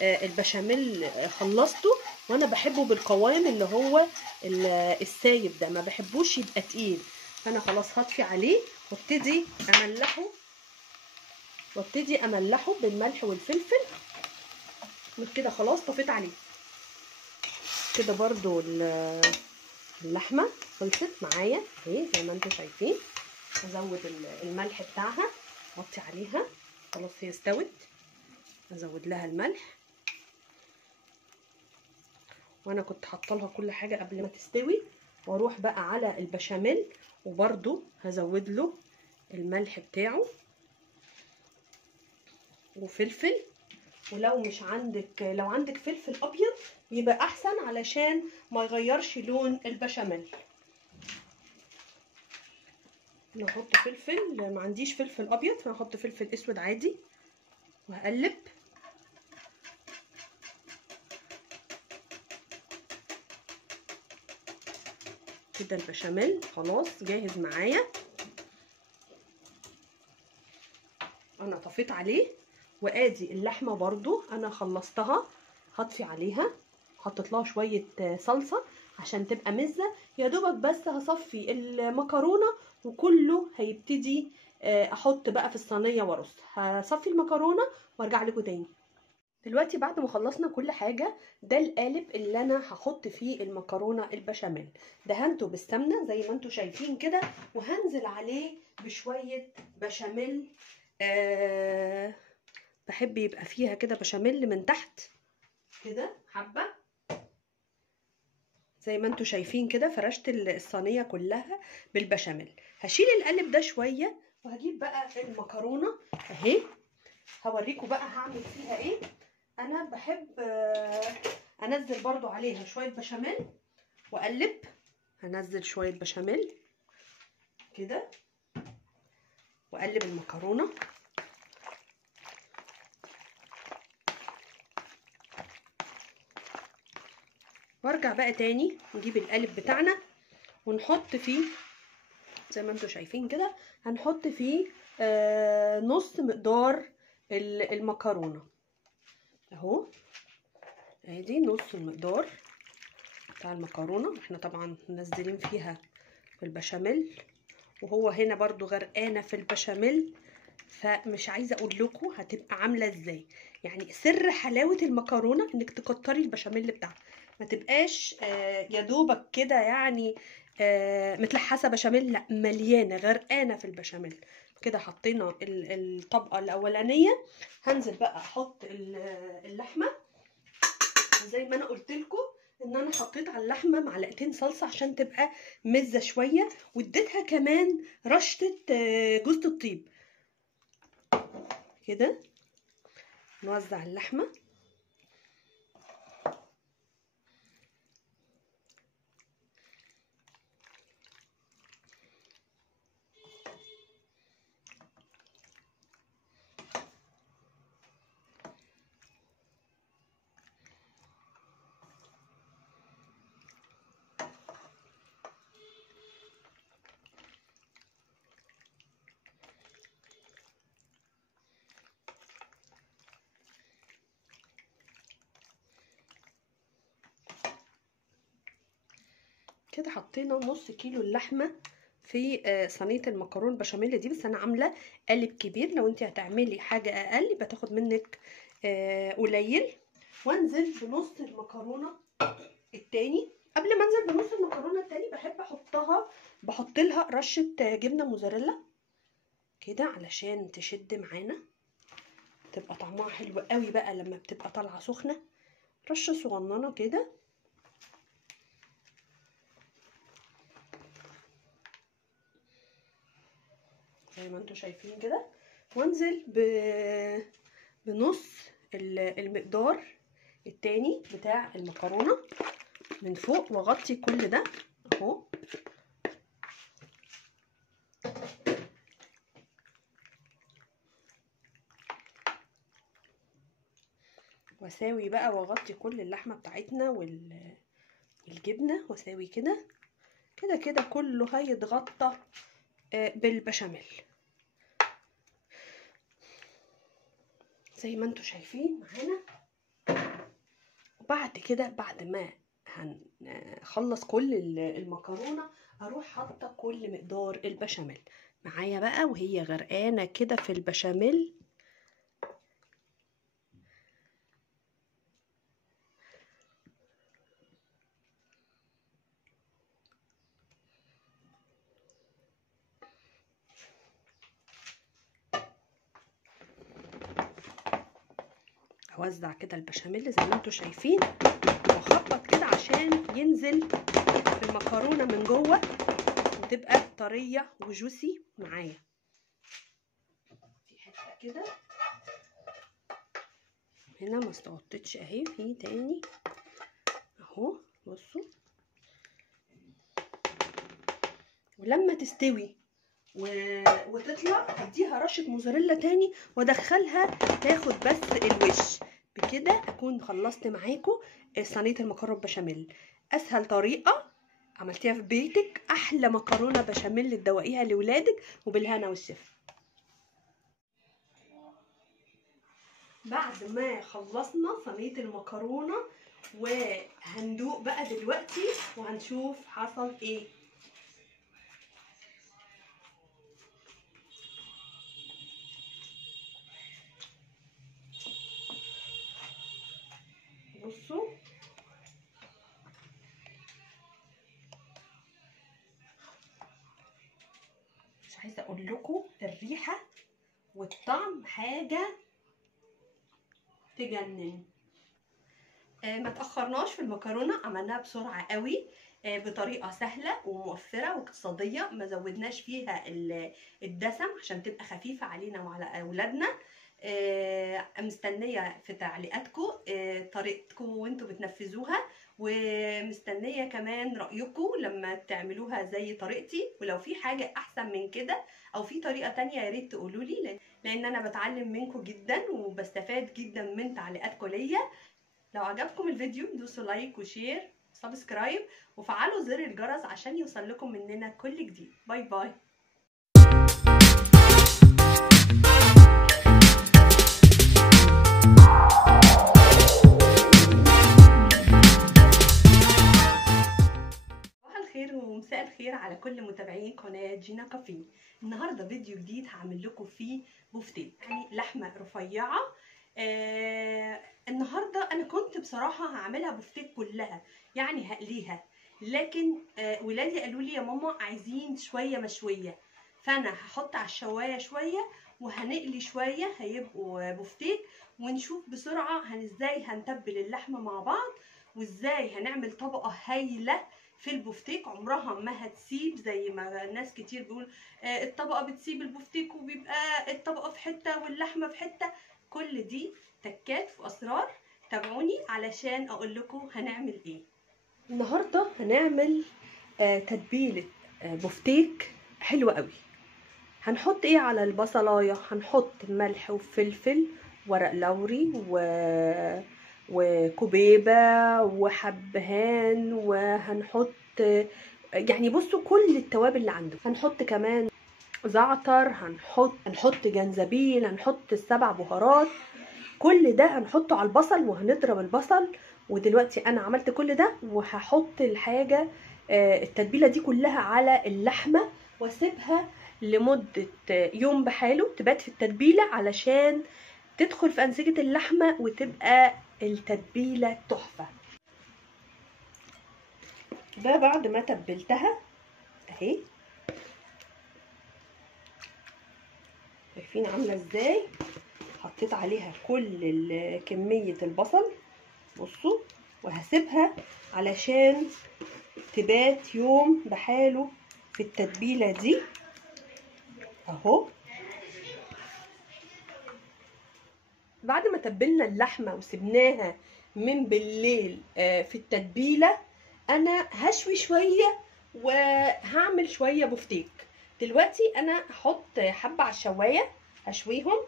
البشاميل خلصته، وانا بحبه بالقوام اللي هو السايب ده، ما بحبوش يبقى تقيل. فانا خلاص هطفي عليه وابتدي املحه بالملح والفلفل وكده. خلاص طفيت عليه كده. برضو اللحمه خلصت معايا اهي زي ما انتم شايفين. ازود الملح بتاعها، اغطي عليها. خلاص هي استوت، ازود لها الملح. وانا كنت حاطه لها كل حاجه قبل ما تستوي. واروح بقى على البشاميل وبرده هزود له الملح بتاعه وفلفل. ولو مش عندك، لو عندك فلفل ابيض يبقى احسن علشان ما يغيرش لون البشاميل. نحط فلفل، ما عنديش فلفل ابيض فهحط فلفل اسود عادي. وهقلب كده. البشاميل خلاص جاهز معايا. انا طفيت عليه. وادي اللحمه برضو انا خلصتها، هطفي عليها. حطيت لها شويه صلصه عشان تبقى مزه يا دوبك. بس هصفي المكرونه وكله هيبتدي احط بقى في الصينيه وارص. هصفي المكرونه وارجع لكم تاني. دلوقتي بعد ما خلصنا كل حاجه، ده القالب اللي انا هحط فيه المكرونه البشاميل. دهنته بالسمنه زي ما انتم شايفين كده، وهنزل عليه بشويه بشاميل. بحب يبقى فيها كده بشاميل من تحت كده حبه زي ما انتم شايفين كده. فرشت الصينيه كلها بالبشاميل. هشيل القالب ده شويه وهجيب بقى المكرونه اهي. هوريكم بقى هعمل فيها ايه. انا بحب انزل برضو عليها شويه بشاميل واقلب. هنزل شويه بشاميل كده واقلب المكرونه. وارجع بقى تاني نجيب القالب بتاعنا ونحط فيه زي ما انتم شايفين كده. هنحط فيه نص مقدار المكرونه اهو. ادي نص المقدار بتاع المكرونه. احنا طبعا منزلين فيها البشاميل، وهو هنا برضو غرقانه في البشاميل. فمش عايزه اقول لكم هتبقى عامله ازاي. يعني سر حلاوه المكرونه انك تكتري البشاميل بتاعها، ما تبقاش يا دوبك كده يعني متلحسه بشاميل، لا مليانه غرقانه في البشاميل كده. حطينا الطبقه الاولانيه. هنزل بقى احط اللحمه زي ما انا قلت لكم ان انا حطيت على اللحمه معلقتين صلصه عشان تبقى مزه شويه، واديتها كمان رشه جوز الطيب كده. نوزع اللحمه كده. حطينا نص كيلو اللحمه في صينيه المكرونه البشاميل دي. بس انا عامله قالب كبير، لو انت هتعملي حاجه اقل بتاخد منك قليل. وانزل بنص المكرونه التاني. قبل ما انزل بنص المكرونه التاني بحب بحط لها رشه جبنه موزاريلا كده علشان تشد معانا، تبقى طعمها حلو قوي بقى لما بتبقى طالعه سخنه. رشه صغننه كده زي ما انتم شايفين كده. وانزل بنص المقدار التاني بتاع المكرونه من فوق واغطي كل ده اهو. واساوي بقى واغطي كل اللحمه بتاعتنا والجبنه، واساوي كده كده كده كله هيتغطى بالبشاميل زي ما انتوا شايفين معانا. وبعد كده بعد ما هنخلص كل المكرونه اروح حاطه كل مقدار البشاميل معايا بقى وهي غرقانه كده في البشاميل. اوزع كده البشاميل زي ما انتوا شايفين واخبط كده عشان ينزل في المكرونه من جوه وتبقى طريه وجوسي معايا. في حته كده هنا ما استغطتش اهي، في تاني اهو بصوا. ولما تستوي وتطلع اديها رشه موزاريلا تاني وادخلها تاخد بس الوش. بكده اكون خلصت معاكم صينيه المكرونه بشاميل. اسهل طريقه عملتيها في بيتك، احلى مكرونه بشاميل تدوقيها لاولادك وبالهنا والشفا. بعد ما خلصنا صينيه المكرونه وهندوق بقى دلوقتي وهنشوف حصل ايه. بصوا مش عايزه اقول لكم الريحه والطعم حاجه تجنن. ما تاخرناش في المكرونه، عملناها بسرعه قوي بطريقه سهله وموفره واقتصاديه، ما زودناش فيها الدسم عشان تبقى خفيفه علينا وعلى اولادنا. مستنيه في تعليقاتكم طريقتكم وانتوا بتنفذوها، ومستنيه كمان رايكم لما تعملوها زي طريقتي، ولو في حاجه احسن من كده او في طريقه تانية يا ريت تقولوا لي، لان انا بتعلم منكم جدا وبستفاد جدا من تعليقاتكم ليا. لو عجبكم الفيديو دوسوا لايك وشير وسبسكرايب وفعلوا زر الجرس عشان يوصل لكم مننا كل جديد. باي باي. ومساء الخير على كل متابعين قناه جينا كافيه. النهارده فيديو جديد هعمل لكم فيه بوفتيك، يعني لحمه رفيعه. النهارده انا كنت بصراحه هعملها بوفتيك كلها، يعني هقليها، لكن ولادي قالوا لي يا ماما عايزين شويه مشويه، فانا هحط على الشوايه شويه وهنقلي شويه هيبقوا بوفتيك. ونشوف بسرعه ازاي هنتبل اللحمه مع بعض، وازاي هنعمل طبقه هايله في البوفتيك عمرها ما هتسيب، زي ما ناس كتير بيقول الطبقه بتسيب البوفتيك وبيبقى الطبقه في حته واللحمه في حته. كل دي تكات واسرار، تابعوني علشان اقول لكم هنعمل ايه. النهارده هنعمل تتبيله بوفتيك حلوه قوي. هنحط ايه على البصلايه؟ هنحط ملح وفلفل، ورق لوري وكبيبه وحبهان، وهنحط يعني بصوا كل التوابل اللي عندك. هنحط كمان زعتر، هنحط جنزبيل، هنحط السبع بهارات. كل ده هنحطه على البصل وهنضرب البصل. ودلوقتي انا عملت كل ده وهحط الحاجه التتبيله دي كلها على اللحمه واسيبها لمده يوم بحاله تبات في التتبيله علشان تدخل في انسجه اللحمه وتبقى التتبيله تحفه. ده بعد ما تبلتها اهي، شايفين عامله ازاي؟ حطيت عليها كل كميه البصل بصوا، وهسيبها علشان تبات يوم بحاله في التتبيله دي اهو. بعد ما تبلنا اللحمه وسبناها من بالليل في التتبيله، انا هشوي شويه وهعمل شويه بفتيك. دلوقتي انا هحط حبه على الشوايه هشويهم.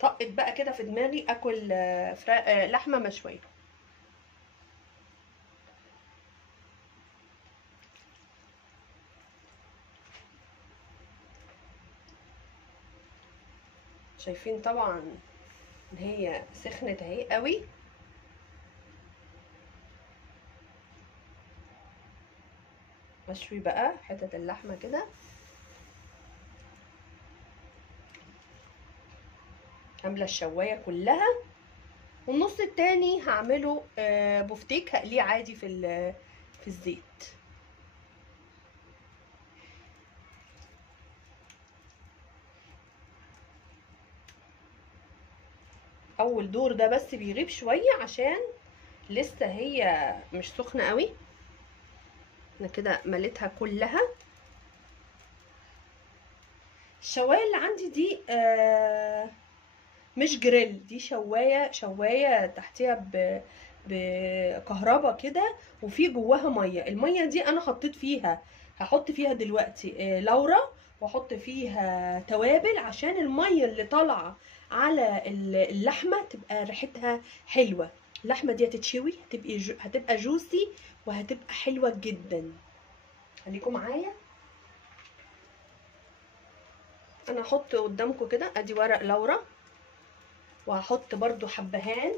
طقت بقى كده في دماغي اكل لحمه مشويه. شايفين طبعا ان هي سخنت اهي قوي. اشوي بقى حتة اللحمة كده. عاملة الشواية كلها، والنص التاني هعمله بفتيك هقليه عادي في الزيت. اول دور ده بس بيغيب شوية عشان لسه هي مش سخنة قوي. انا كده مليتها كلها. الشواية اللي عندي دي مش جريل، دي شوايه تحتيها بكهربا كده، وفي جواها ميه. الميه دي انا حطيت فيها، هحط فيها دلوقتي لورا، واحط فيها توابل عشان الميه اللي طالعه على اللحمه تبقى ريحتها حلوه. اللحمه دي هتتشوي هتبقى جوسي وهتبقى حلوه جدا. خليكم معايا. انا هحط قدامكم كده ادي ورق لورا، وهحط برضو حبهان،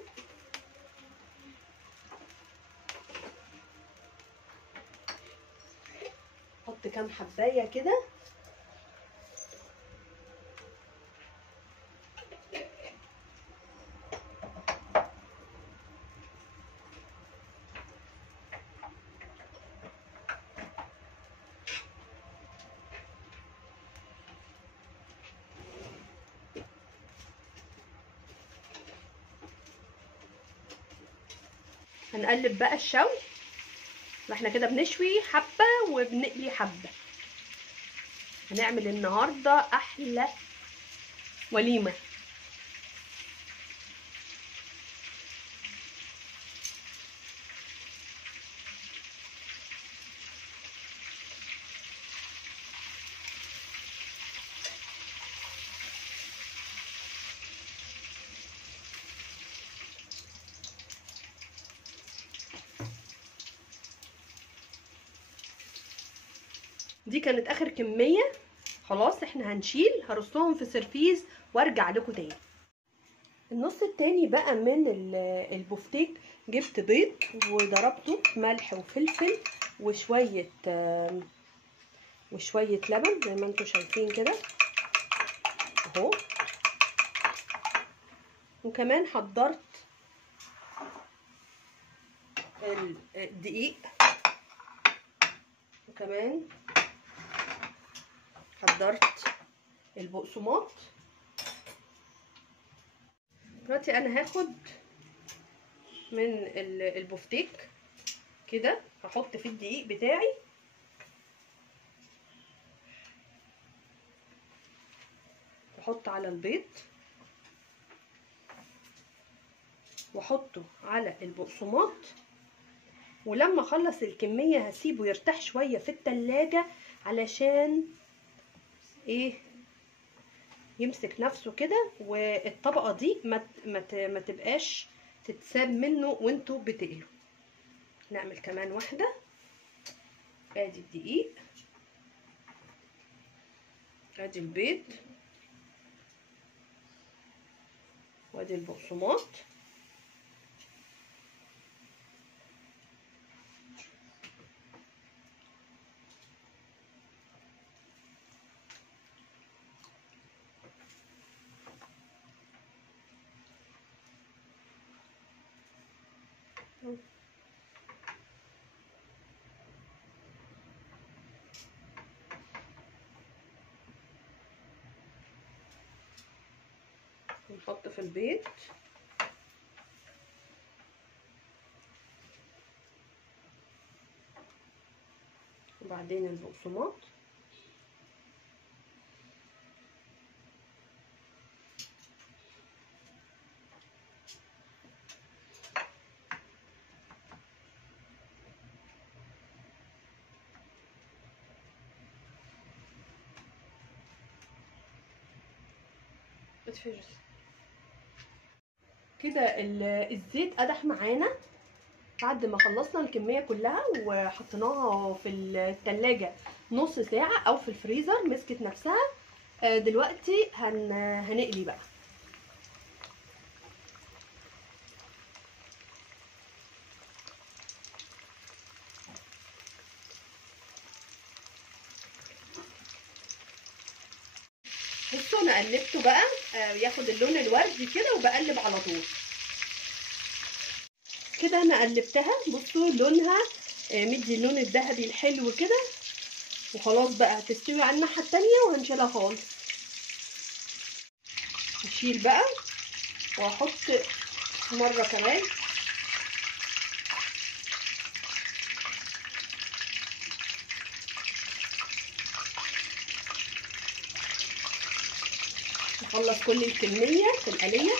احط كام حبايه كده. هنقلب بقى الشوي، واحنا كده بنشوي حبه وبنقلي حبه. هنعمل النهارده احلى وليمه. دي كانت اخر كميه، خلاص احنا هنشيل هرصهم في سرفيز وارجع لكم تاني. النص التاني بقى من البفتيك، جبت بيض وضربته ملح وفلفل وشويه لبن زي ما انتم شايفين كده اهو. وكمان حضرت الدقيق، وكمان حضرت البقسماط. دلوقتي انا هاخد من البفتيك كده، هحط في الدقيق بتاعي، واحط على البيض، واحطه على البقسماط. ولما اخلص الكميه هسيبه يرتاح شويه في التلاجة علشان ايه، يمسك نفسه كده، والطبقه دي ما تبقاش تتساب منه وانتوا بتقلوا. نعمل كمان واحده. ادي الدقيق، ادي البيض، وادي البقسماط. نحط في البيض، وبعدين البقسماط، كده الزيت قدح معانا بعد ما خلصنا الكميه كلها وحطيناها في التلاجة نص ساعه او في الفريزر مسكت نفسها. دلوقتي هنقلي بقى. بصوا انا قلبته بقى ياخد اللون الوردي كده وبقلب على طول كده. انا قلبتها بصوا لونها مدي اللون الذهبي الحلو كده، وخلاص بقى هتستوي على الناحيه التانيه وهنشيلها خالص. هشيل بقى واحط مره كمان. نخلص كل الكميه في القليه.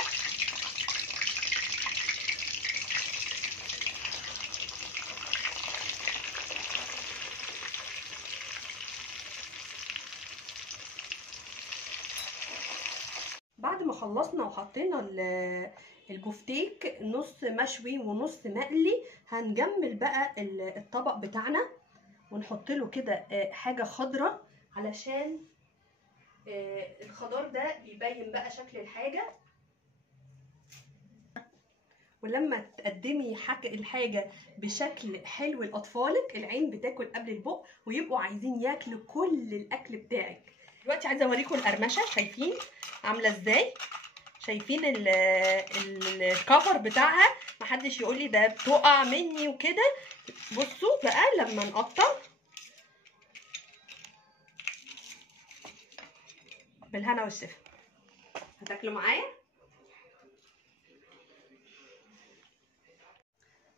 بعد ما خلصنا وحطينا البفتيك نص مشوي ونص مقلي، هنجمل بقى الطبق بتاعنا ونحط له كده حاجه خضراء علشان الخضار ده بيبين بقى شكل الحاجه. ولما تقدمي الحاجه بشكل حلو لاطفالك العين بتاكل قبل البق ويبقوا عايزين ياكلوا كل الاكل بتاعك. دلوقتي عايزه اوريكم القرمشه، شايفين عامله ازاي؟ شايفين الكفر بتاعها، محدش يقول لي ده بتقع مني وكده. بصوا بقى لما نقطع بالهنا والشفا. هتاكلوا معايا؟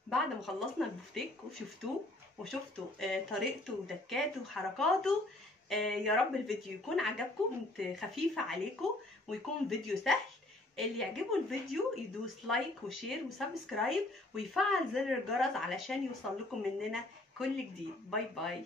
بعد ما خلصنا البفتيك وشفتوه وشفتوا طريقته ودكاته وحركاته، يا رب الفيديو يكون عجبكم، خفيفة عليكم ويكون فيديو سهل. اللي يعجبه الفيديو يدوس لايك وشير وسبسكرايب ويفعل زر الجرس علشان يوصل لكم مننا كل جديد. باي باي.